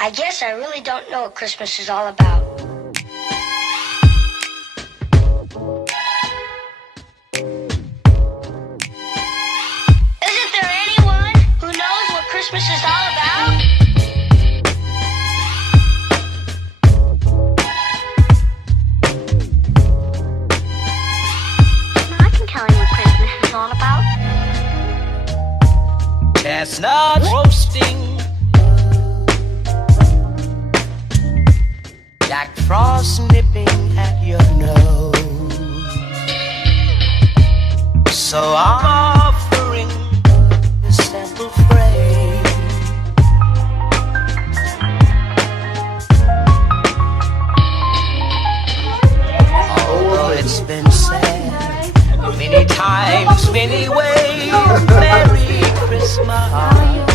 I guess I really don't know what Christmas is all about. Isn't there anyone who knows what Christmas is all about? I can tell you what Christmas is all about. Chestnuts roasting, Jack Frost nipping at your nose. So I'm offering this simple phrase. Although it's been said many times, many ways, Merry Christmas. What are you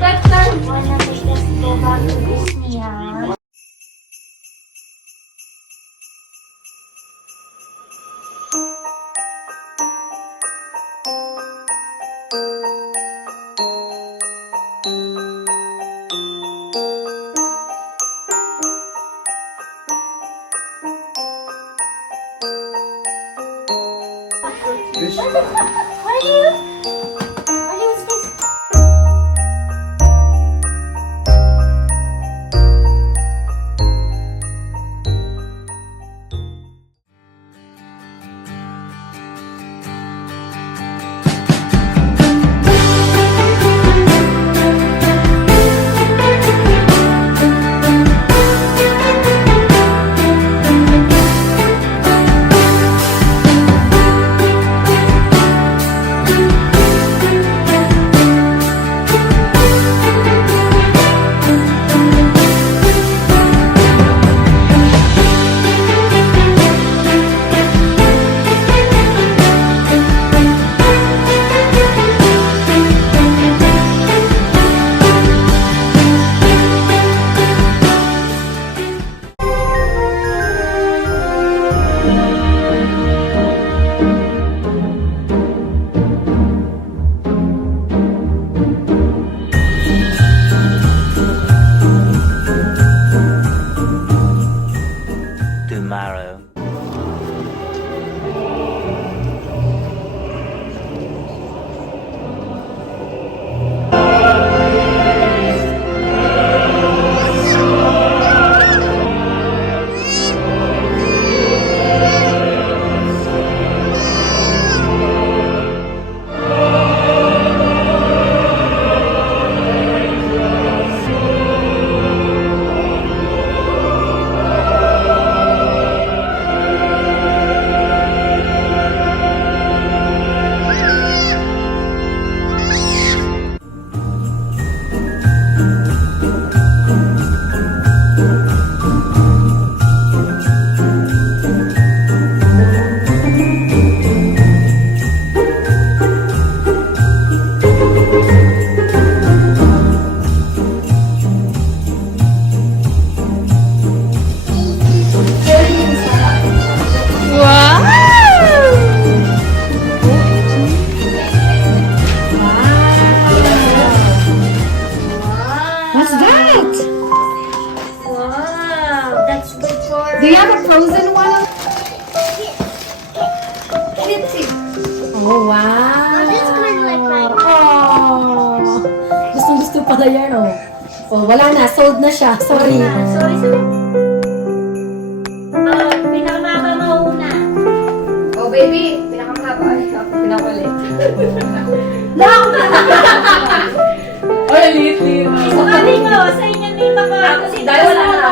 saying? Tomorrow. Do you have a frozen one? Oh, wow. This is kind of like mine. Oh. Gusto pala yan, oh. Oh, wala na. Sold na siya. Sorry. Sorry. Pinakamaba mauna. Oh, baby. Pinakamaba. Ay, ako pinakulit. Lang! Ay, lit. Sabi ko, sa inyo may mga... Dahil wala na.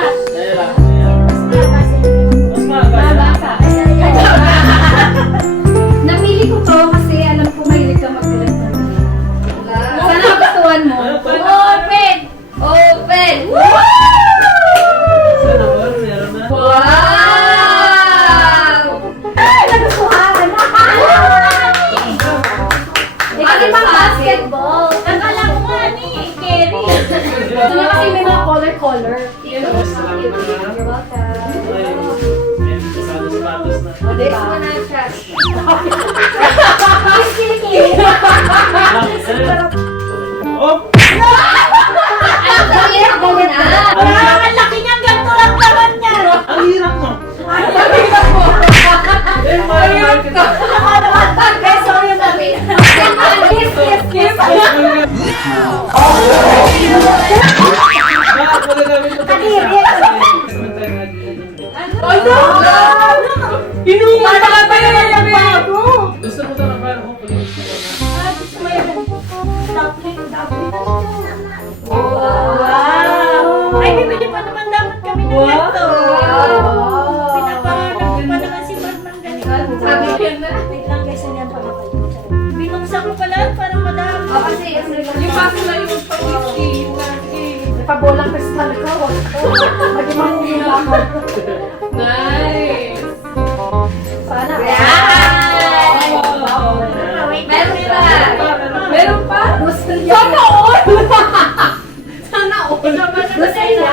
Namili ko to kasi alam ko mahilig ka mag-collect na. Sana kagustuhan mo. Open! Open! Wow! Ay, nagustuhan! Kasi pang basketball. Akala ko nga ni, Kerry. Ito na kasi may mga color-color. This mo na siya. Kilikili. Oh! Ang hirap gawin ah. Ang laki niyang ganito lang naman niya. Ang hirap mo! Ang hirap mo. Ang hirap ka! Peso yung nabi. Kiss. Bakit wala namin ito? Ano? Inuman na ka tayo ng bago. Gusto mo talaga parang hopefully gusto mo na. Gusto mo yan. Dumpling. Wow. Ay, bibili pa naman dapat kami ng ganito. Pinapangarap ko pa naman si Mark ng ganito. Sabi niya na. Wait lang guys, hindi pa ako. Binuksan ko pala para madami. Kasi Yung kaso na yung pag-whisky. pabolang kristal ko. Magimang yung ako. Nice! Sana. Meron pa. Meron pa? Gusto niya. Sana all! Sana all! Gusto niya.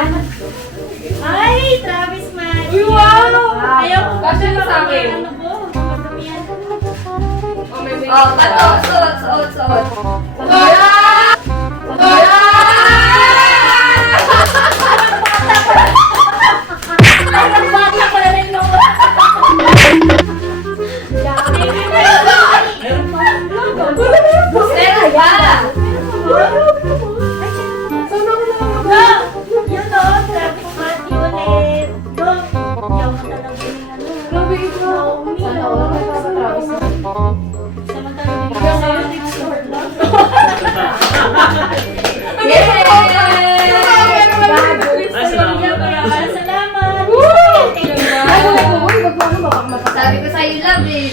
Ay, Travis man. Uy, wow! Ayaw ko Kasi kasi sa akin. ano ko. Madamihan. Oh, may may Oh, bato. Suot. Parang bata ko na rin nung Gusto niya. Yun o, Travis Marty ulit. Go. Yaw mo talaga yung ano. Grabe ito. Sana all. Sa Travis na. Samantala bigyan sa'yo din short lang. Ay, salamat. Salamat. Sabi ko sa'yo, love eh.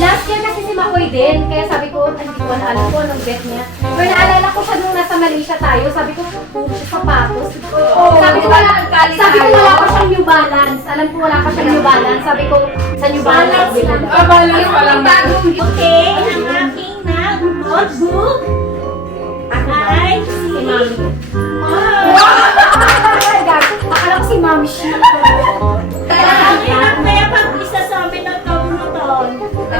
Last year kasi si Makoy din, kaya sabi ko, hindi ko na alam ko anong bet niya. Pero naalala ko siya nung nasa Malaysia tayo, sabi ko, puro siya sapatos. Sabi ko, wala pa siyang New Balance. Alam ko wala pa siyang New Balance. Sabi ko, sa New Balance. Balance pa lang. Okay, ang aking notebook ay si Akala ko si Mami Shi. ang pinagmayapag isa sa amin ng kabunutan.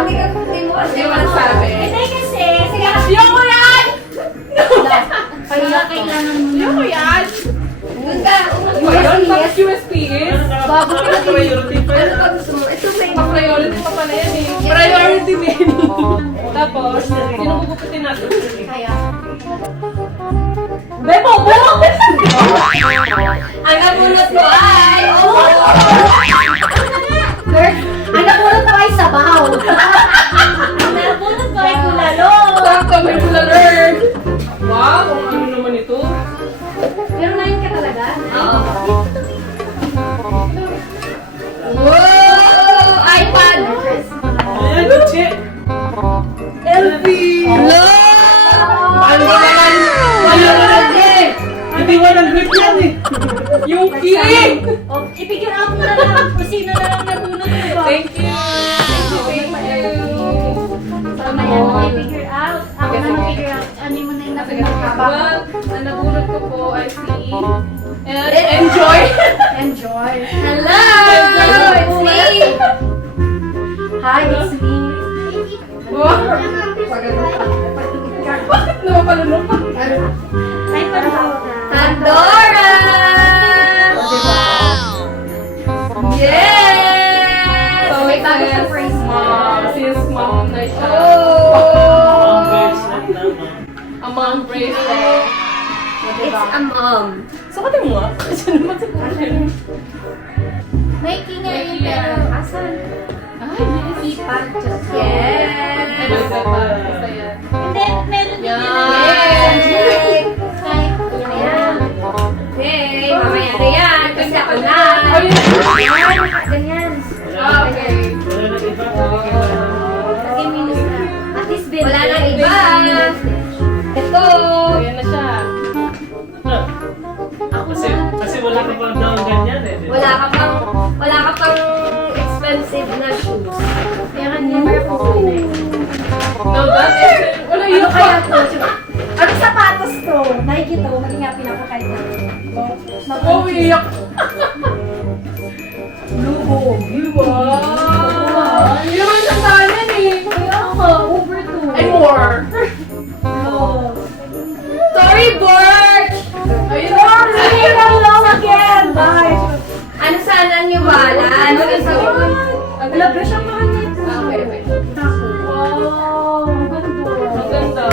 Hindi mo kasi. Hindi mo sabi. Hindi kasi, Yung ko yan! kaya kailangan mo Yung ko yan! Doon ka. Yun, tapos USPS. Bago Ano ka priority pa yan? gusto mo? Ito may Pa-priority pa pala yan eh. Priority menu. Tapos, sinubukutin natin. Kaya. Bebo, Ang nabunot ko ay... Girl, ang nabunot ko ay sabaw. ang nabunod ko ay kulalo. Sakto, may pula learn. Wow, ano naman ito? Pero 9 ka talaga? Oo. Wow! iPad! Ayan, Gucci! LV. Hello! Ano ba naman? Wala na natin. Hindi mo nang grip yan eh! Yung key! Oh, i-figure out mo na lang kung sino na lang nabunod ko ba. Thank you. Thank you. Tama yan, i-figure out. Ako na mag-figure out. Ano mo na yung Sige, nabunod ko ba. well, ang nabulot ko po ay si... And enjoy! Enjoy! Hello! Hello, It's me! Hi, it's me! Wow! Bakit naman palunok pa? Ay, parang Pandora! Yes! So, May it bago says, surprise mom, since mom na siya. Ang Oh! bracelet naman. Ang mom bracelet. It's a mom. Sukatin mo nga. Kasi naman sa kuhin. Nike nga yun, Nike pero yan. asan? Ay, yes. Ipan. Yes! Basta yan. Hindi, meron din Yan. yun. Yay! Kahit Ayan. Okay, mamaya na yan. Kasi ako na. Ay, Ganyan. ah, okay. Wala nang iba. Lagyan minus na. At least wala nang iba. Ito. Ayan na siya. Kasi wala ka pang daw ganyan eh. di ba? Wala ka pang expensive na shoes. Kaya nga, never ako sa'yo. Now that is... Wala Ano yun kaya to? Ano sapatos to? Nike to. Maging happy na ako kahit na. Oh, iyak. Lubo. Wow! Labi siya mahal nito. Okay. Wow, ang ganda. Ang ganda.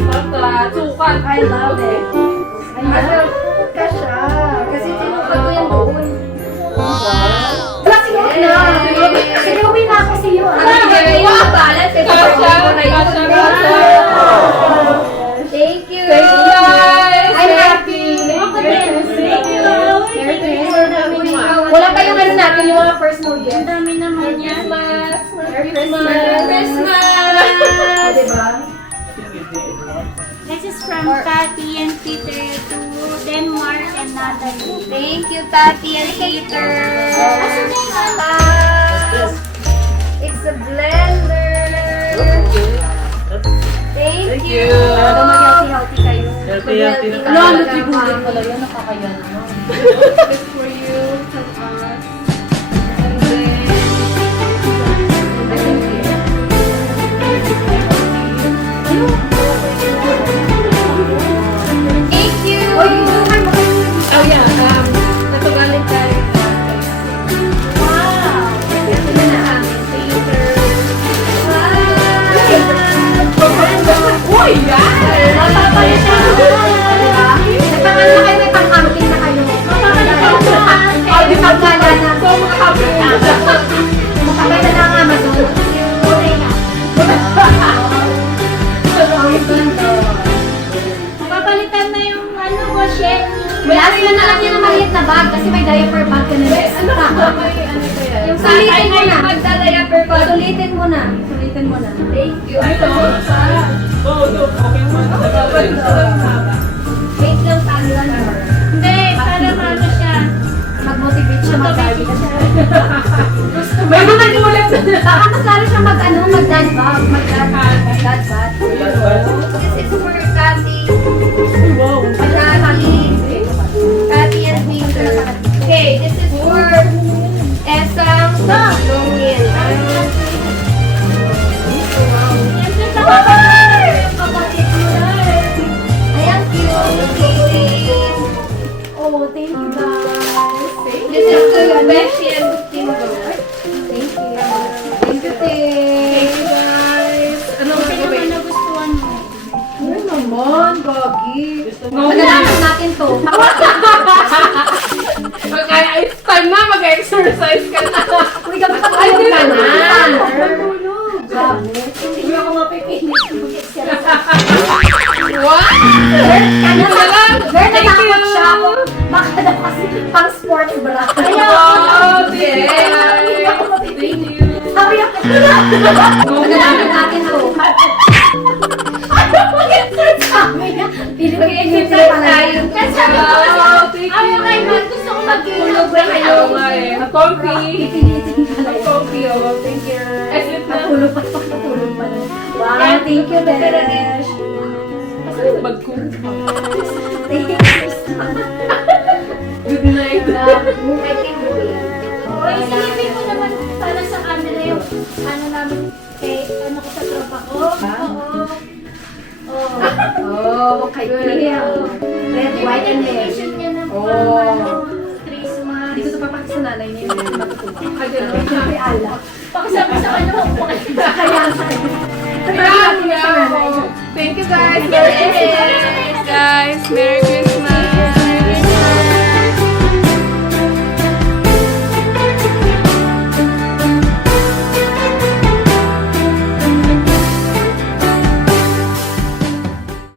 Bata, sukat. I love it. I love ka siya. Kasi tinukad ko yan doon. Wala, sinuot na. Sige, uwi na ako sa iyo. Thank you. I'm happy. Thank you. Wala pa yung ano natin, yung mga first mo Ang gift. dami naman yan. Merry Christmas! Diba? This is from Tati and Peter to Denmark and Natalie. Thank you, Tati and Peter. It's a blender. Thank you. Para mag-healthy kayo. Healthy na Ano, tayo. nutribulin pala yan. Nakakayan naman. It's for you, from us. And then, thank you. Oh yeah, natugaling tayo. Wow. Ito na na amin. Peter. Uy, yan! Mapapalit na. Nagpangalan na kayo, may pang-camping na kayo. Ay, may pang-gala na. So, mga happy na. Makabay na lang Amazon. Okay na. Papalitan na yung ano ko, Shen. Last na lang yan ang maliit na bag kasi may diaper bag ka na. Ano ba? Yung sulitin mo na. Magda-diaper bag. Sulitin mo na. Sulitin mo na. Thank you. No, okay man. Wait lang, talo lang. Hindi, para ano siya. Mag-motivate siya mag-dive na siya. May mga ulit na. Baka mas lalo siya mag-dad bag. Mag-dad bag. This is for Cathy. Wow. Cathy and Peter. Okay, this is for Esang Longin. Siyempre sa kapatid mo na. Ayan, cute. Oh, thank you guys. This is to Beshi and Timbo. Thank you. Thank you, Thank you, guys. Anong Kasi naman gagawin? nagustuhan mo. Ano naman, Gagi? No, Madalaman natin to. Okay, it's time na mag-exercise ka na. Uy, gabi ka tulog ka na. Gabi. Hindi ako mapipilit. What? Kanya Wala lang. Very natakot siya. Baka daw kasi pang sports bra. Wow, Hindi ako thank mapipilit. you. Sabi niya, madalaman natin to. Mag-exercise sabi niya. Mag-exercise tayo. Kasi sabi ko kasi, Wow, thank ayaw you. kayo man, gusto ko mag-tulog. Ayaw nga eh. Comfy. Pipilitin ka lang. Comfy, oh. Thank you. Exit na. Natulog pa, natulog pa lang. Wow, thank you, Besh. Bag ko. Thank you. Good night. I can do it. Uy, silipin mo naman para sa camera yung ano namin kay ano ko sa tropa ko. Oo. Oh, kay Kim. Red, white, and red. Dedication niya na Oh. ano, Christmas. Dito sa papakita sa nanay niya yung matutuwa. Ay, ganun. Siyempre, ala. Pakisabi sa kanya kung pakita. Kaya Thank you guys. Merry Christmas, guys. Merry